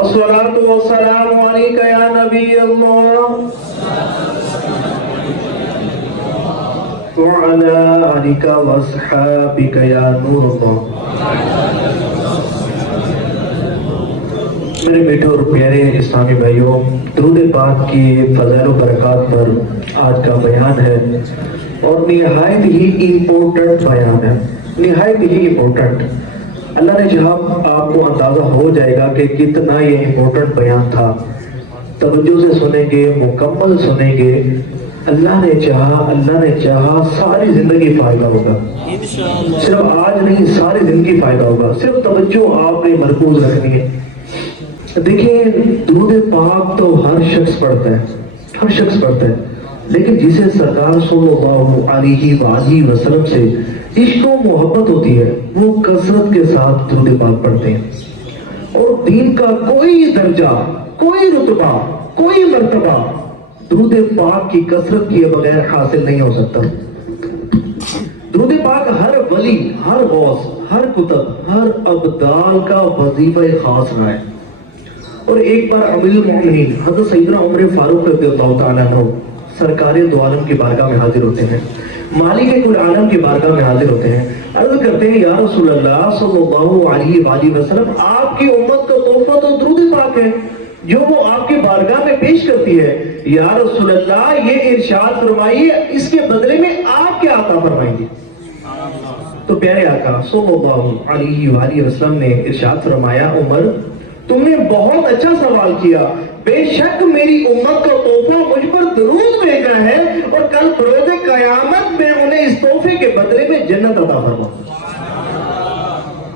الصلاة والسلام عليك يا نبي الله وعلى آلك وأصحابك يا نور الله. میرے میٹھے اور پیارے اسلامی بھائیوں، درود پاک کی فضائل و برکات پر آج کا بیان ہے اور نہایت ہی امپورٹنٹ بیان ہے، نہایت ہی امپورٹنٹ. اللہ نے چاہا آپ کو اندازہ ہو جائے گا کہ کتنا یہ امپورٹنٹ بیان تھا. توجہ سے سنیں گے، مکمل سنیں گے. اللہ نے چاہا ساری زندگی فائدہ ہوگا. صرف آج نہیں، ساری زندگی فائدہ ہوگا. صرف توجہ آپ نے مرکوز رکھنی ہے. دیکھیں، درود پاک تو ہر شخص پڑھتا ہے، ہر شخص پڑھتا ہے، لیکن جسے سرکار صلی اللہ علیہ وآلہ وسلم سے عشق و محبت ہوتی ہے وہ کثرت کے ساتھ درود پاک پڑھتے ہیں. اور دین کا کوئی درجہ، کوئی رتبہ، کوئی مرتبہ درود پاک کی کثرت کیے بغیر حاصل نہیں ہو سکتا. درود پاک ہر ولی، ہر غوث، ہر کتب، ہر ابدال کا وظیفہ خاص رہا ہے. اور ایک بار امیر المؤمنین حضرت سیدنا عمر فاروق رضی اللہ تعالیٰ عنہ سرکار دو عالم کی بارگاہ میں حاضر ہوتے ہیں، مالک کل عالم کی بارگاہ میں حاضر ہوتے ہیں. عرض کرتے ہیں، یا رسول اللہ صلی اللہ علیہ وآلہ وسلم، آپ کی امت کا تحفہ تو درود پاک ہے جو وہ آپ کی بارگاہ میں پیش کرتی ہے. یا رسول اللہ، یہ ارشاد فرمائیے اس کے بدلے میں آپ کیا عطا فرمائیں گے؟ تو پیارے آقا صلی اللہ علیہ وآلہ وسلم نے ارشاد فرمایا، عمر تم نے بہت اچھا سوال کیا. بے شک میری امت کا تحفہ مجھ پر درود بھیجنا ہے اور کل بروز قیامت میں انہیں اس تحفے کے بدلے میں جنت عطا فرماؤں.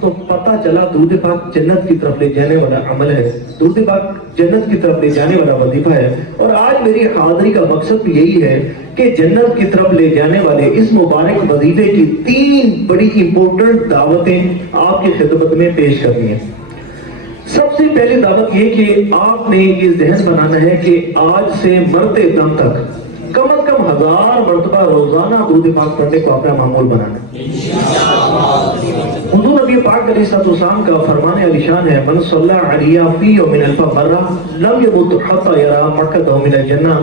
تو پتہ چلا درود پاک جنت کی طرف لے جانے والا عمل ہے، درود پاک جنت کی طرف لے جانے والا وظیفہ ہے. اور آج میری حاضری کا مقصد بھی یہی ہے کہ جنت کی طرف لے جانے والے اس مبارک وظیفے کی 3 بڑی امپورٹنٹ دعوتیں آپ کی خدمت میں پیش کرنی ہیں. سب سے پہلی دعوت یہ کہ آپ نے یہ ذہن بنانا ہے کہ آج سے مرتے دم تک کم از کم 1000 مرتبہ روزانہ درود پاک پڑھنے کو اپنا معمول بنانا ہے. حضور نبی پاک علیہ السلام کا فرمان علی شان ہے، من صلی علیہ فی یوم الف مرہ لم یمت حتی یری مقعدہ من الجنہ،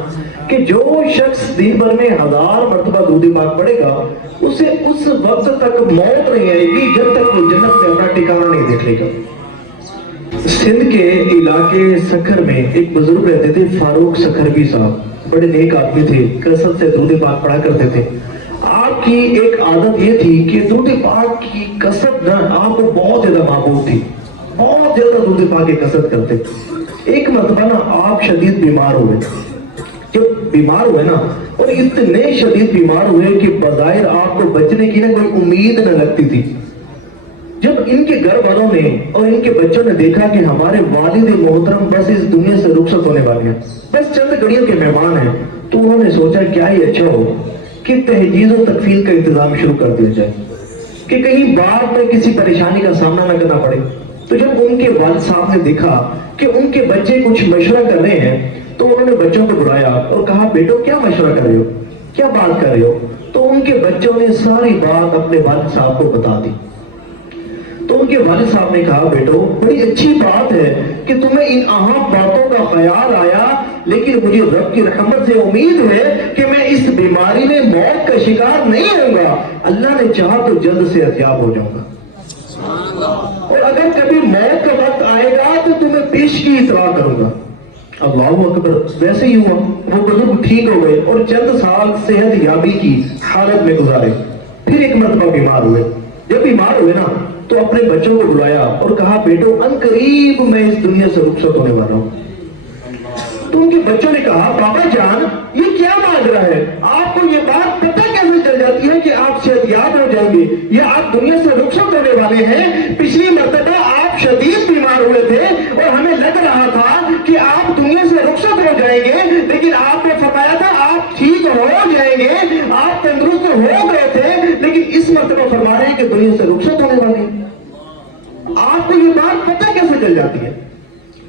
کہ جو شخص دن بھر میں 1000 مرتبہ درود پاک پڑھے گا اسے اس وقت تک موت نہیں آئے گی جب تک وہ جنت میں اپنا ٹھکانہ نہیں دیکھ لے گا. سندھ کے علاقے سکھر میں ایک بزرگ رہتے تھے، فاروق سکھروی صاحب. بڑے نیک آدمی تھے، کثرت سے درود پاک پڑھا کرتے تھے. آپ کی ایک عادت یہ تھی کہ درود پاک کی کثرت نہ آپ کو بہت زیادہ محبوب تھی، بہت زیادہ درود پاک کی کثرت کرتے. ایک مرتبہ نا آپ شدید بیمار ہوئے. جب بیمار ہوئے نا، اور اتنے شدید بیمار ہوئے کہ بظاہر آپ کو بچنے کی نا کوئی امید نہ لگتی تھی. جب ان کے گھر والوں نے اور ان کے بچوں نے دیکھا کہ ہمارے والد محترم بس اس دنیا سے رخصت ہونے والے ہیں، بس چند گھڑیوں کے مہمان ہیں، تو انہوں نے سوچا کیا ہی اچھا ہو کہ تہجیز و تکفین کا انتظام شروع کر دیا جائے کہ کہیں بعد میں کسی پریشانی کا سامنا نہ کرنا پڑے. تو جب ان کے والد صاحب نے دیکھا کہ ان کے بچے کچھ مشورہ کر رہے ہیں تو انہوں نے بچوں کو بلایا اور کہا، بیٹو کیا مشورہ کر رہے ہو، کیا بات کر رہے ہو؟ تو ان کے بچوں نے ساری بات اپنے والد صاحب کو بتا دی. تو ان کے والد صاحب نے کہا، بیٹو بڑی اچھی بات ہے کہ تمہیں ان اہم باتوں کا خیال آیا، لیکن مجھے رب کی رحمت سے امید ہے کہ میں اس بیماری میں موت کا شکار نہیں ہوں گا. اللہ نے چاہا تو جلد سے صحتیاب ہو جاؤں گا، اور اگر کبھی موت کا وقت آئے گا تو تمہیں پیشگی اطلاع کروں گا. اللہ اکبر. ویسے ہی ہوا، وہ بزرگ ٹھیک ہو گئے اور چند سال صحت یابی کی حالت میں گزارے. پھر ایک مرتبہ بیمار ہوئے. جب بیمار ہوئے نا تو اپنے بچوں کو بلایا اور کہا، بیٹو ان قریب میں اس دنیا سے رخصت ہونے والا ہوں. تو ان کے بچوں نے کہا، بابا جان یہ کیا مانگ رہا ہے؟ آپ کو یہ بات پتہ کیسے چل جاتی ہے کہ آپ صحتیاب ہو جائیں گے یا آپ دنیا سے رخصت ہونے والے ہیں؟ پچھلی مرتبہ آپ شدید بیمار ہوئے تھے اور ہمیں لگ رہا تھا کہ آپ دنیا سے رخصت ہو جائیں گے، لیکن آپ نے فرمایا تھا آپ ٹھیک ہو جائیں گے، آپ تندرست ہو گئے تھے، لیکن اس مرتبہ فرما رہے ہیں کہ دنیا سے رخصت ہونے والے ہیں. آپ کو یہ بات پتہ کیسے چل جاتی ہے؟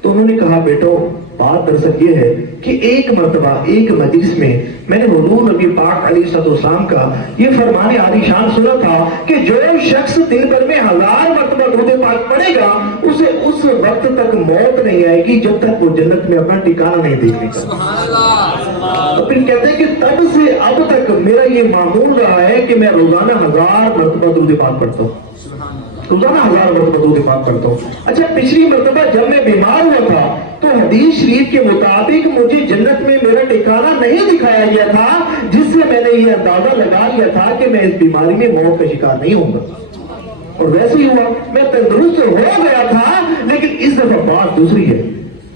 تو انہوں نے کہا بیٹو بات دراصل یہ ہے کہ ایک مرتبہ ایک مجلس میں میں نے حضور نبی پاک علیہ السلام کا یہ فرمان عالی شان سنا تھا کہ جو شخص دن بھر میں 1000 مرتبہ درود پاک پڑھے گا اسے اس وقت تک موت نہیں آئے گی جب تک وہ جنت میں اپنا ٹھکانہ نہیں دیکھنے کا۔ تو پھر کہتے ہیں کہ تب سے اب تک میرا یہ معمول رہا ہے کہ میں روزانہ 1000 مرتبہ درود پاک پڑھتا ہوں، روزانہ 1000 مرتبہ درود پاک پڑھتا ہوں۔ اچھا پچھلی مرتبہ جب میں بیمار ہوا تھا تو حدیث شریف کے مطابق مجھے جنت میں میرا ٹھکانہ نہیں دکھایا گیا تھا، جس سے میں نے یہ اندازہ لگا لیا تھا کہ میں اس بیماری میں موت کا شکار نہیں ہوں گا، اور ویسے ہی ہوا، میں تندرست ہو گیا تھا۔ لیکن اس دفعہ بات دوسری ہے،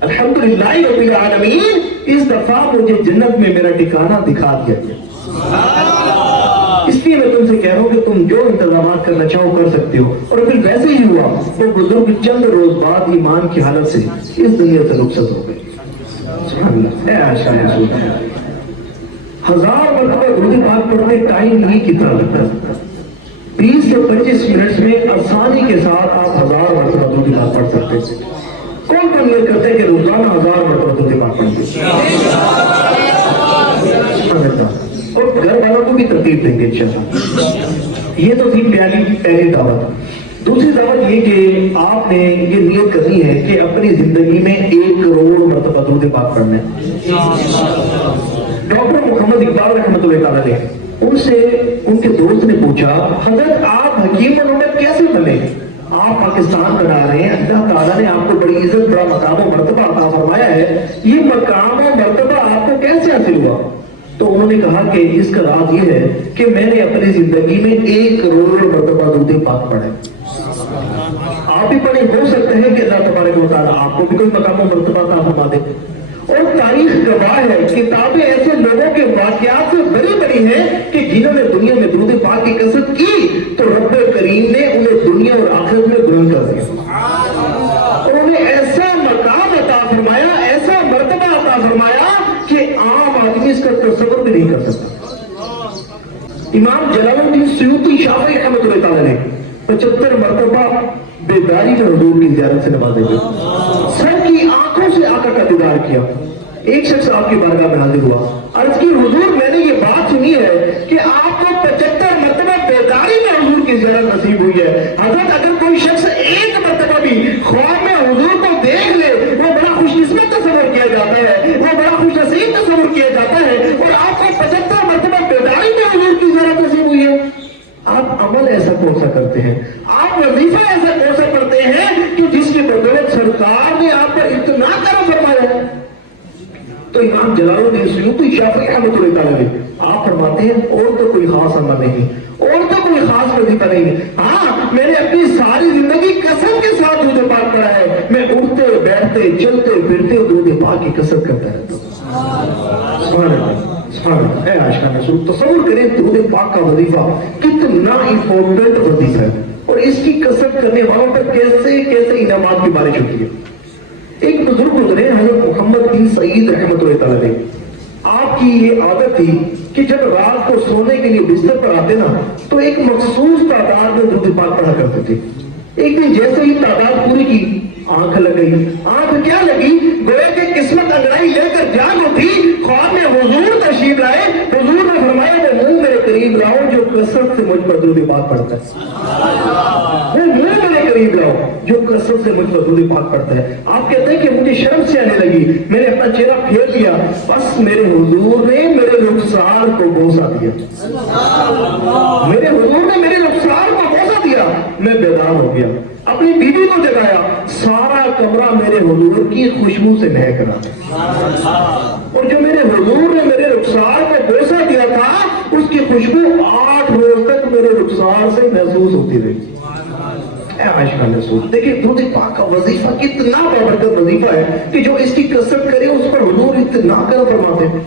الحمدللہ رب العالمین، اس دفعہ مجھے جنت میں میرا ٹھکانہ دکھا دیا گیا۔ اس لیے میں تم سے کہہ رہا ہوں کہ تم جو انتظامات کرنا چاہو کر سکتے ہو۔ اور پھر ویسے ہی ہوا، وہ بزرگ چند روز بعد ایمان کی حالت سے اس دنیا سے رخصت ہو گئے۔ سبحان اللہ، اے عائشہ رسول اللہ، 1000 مرتبہ درود پاک پڑھنے ٹائم نہیں کتنا لگتا، 20 سے 25 منٹ میں آسانی کے ساتھ آپ 1000 مرتبہ درود پاک پڑھ سکتے ہیں۔ کون کون یہ کرتے ہیں کہ روزانہ 1000 مرتبہ درود پاک پڑھتے ہیں؟ اور گھر والوں کو بھی ترتیب دیں گے انشاءاللہ۔ یہ تو تھی پہلی دعوت۔ دوسری دعوت یہ کہ آپ نے یہ نیت کرنی ہے کہ اپنی زندگی میں 1 کروڑ مرتبہ درود پاک پڑھنا ہے۔ ڈاکٹر محمد اقبال رحمۃ اللہ علیہ، ان سے ان کے دوست نے پوچھا حضرت آپ حکیم الامت کیسے بنے؟ آپ پاکستان میں رہ رہے ہیں، اللہ تعالیٰ نے آپ کو بڑی عزت بڑا مقام و مرتبہ عطا فرمایا ہے، یہ مقام و مرتبہ آپ کو کیسے حاصل ہوا؟ تو انہوں نے کہا کہ اس کا راز یہ ہے کہ میں نے اپنی زندگی میں 1 کروڑ مرتبہ درود پاک پڑھے۔ آپ بھی پڑھے، ہو سکتے ہیں کہ اللہ تبارک و تعالیٰ آپ کو بھی کوئی مقام و مرتبہ عطا فرما دے۔ اور تاریخ گواہ ہے، کتابیں ایسے لوگوں کے واقعات سے بڑی بڑی ہیں کہ جنہوں نے دنیا میں درود پاک کی کثرت کی تو رب کریم نے انہیں دنیا اور آخرت میں بلند کر دیا، اور انہیں ایسا مقام عطا فرمایا، ایسا مرتبہ عطا فرمایا کہ عام آدمی اس کا تصور بھی نہیں کر سکتا۔ امام جلال الدین سیوطی شافعی رحمۃ اللہ علیہ 75 مرتبہ بیداری میں حضور کی زیارت سے نوازے گئے، سر کی آنکھوں سے آقا کا دیدار کیا۔ ایک شخص آپ کی بارگاہ میں حاضر ہوا، عرض کی حضور میں نے یہ بات سنی ہے کہ آپ کو 75 مرتبہ بیداری میں حضور کی زیارت نصیب ہوئی ہے، حضرت اگر کوئی شخص 1 مرتبہ بھی خواب میں حضور کو دیکھ لے وہ بڑا خوش قسمت تصور کیا جاتا ہے، وہ بڑا خوش نصیب تصور کیا جاتا ہے، اور آپ کو 75 مرتبہ بیداری میں حضور کی زیارت نصیب ہوئی ہے۔ آپ عمل ایسا کون سا کرتے ہیں، آپ وظیفہ ایسا کون سا پڑھتے ہیں کہ جس کی بدولت سرکار نے آپ پر اتنا کرم فرمایا ہے؟ تو امام جلال الدین سیوطی شافعی رحمۃ اللہ علیہ آپ فرماتے ہیں اور تو کوئی خاص عمل نہیں، اور تو کوئی خاص وظیفہ نہیں ہے، ہاں میں نے اپنی ساری زندگی کثرت کے ساتھ درود پاک پڑھا ہے، میں اٹھتے بیٹھتے چلتے پھرتے درود پاک کی کثرت کرتا رہتا ہوں۔ سبحان اللہ، سبحان اللہ، اے عاشقان رسول، تصور کریں درود پاک کا وظیفہ کتنا امپورٹنٹ وظیفہ ہے، اور اس کی کثرت کرنے والوں پر کیسے کیسے انعامات کی بارش ہوتی ہے۔ ایک بزرگ گزرے حضرت محمد بن سعید رحمۃ اللہ علیہ، آپ کی یہ عادت تھی کہ جب رات کو سونے کے لیے بستر پر آتے نا تو ایک مخصوص تعداد میں درود پاک پڑھا کرتے تھے۔ ایک دن جیسے ہی تعداد پوری کی آنکھ لگ گئی، آنکھ کیا لگی، گویا کہ قسمت انگڑائی لے کر جاگ اٹھی، خواب میں حضور تشریف لائے، حضور نے فرمایا کہ منہ میرے قریب لاؤ جو کثرت سے مجھ پر درود پاک پڑھتا ہے، وہ منہ میرے قریب لاؤ جو کثرت سے مجھ پر درود پاک پڑھتا ہے۔ آپ کہتے ہیں کہ مجھے شرم سے آنے لگی، میں نے اپنا چہرہ پھیر لیا، بس میرے حضور نے میرے رخسار کو بوسہ دیا، میرے حضور نے میرے رخسار کو بوسہ دیا، میں بیدار ہو گیا، اپنی بیوی کو جگایا، سارا کمرہ میرے حضور کی خوشبو سے مہک رہا، اور جو میرے حضور نے میرے رخسار کو بوسہ دیا تھا اس کی خوشبو 8 روز تک میرے رخسار سے محسوس ہوتی رہی۔ اے عاشقان رسول، دیکھیں درود پاک کا وظیفہ کتنا بابرکت وظیفہ ہے کہ جو اس کی کثرت کرے اس پر حضور اتنا کرم فرماتے ہیں۔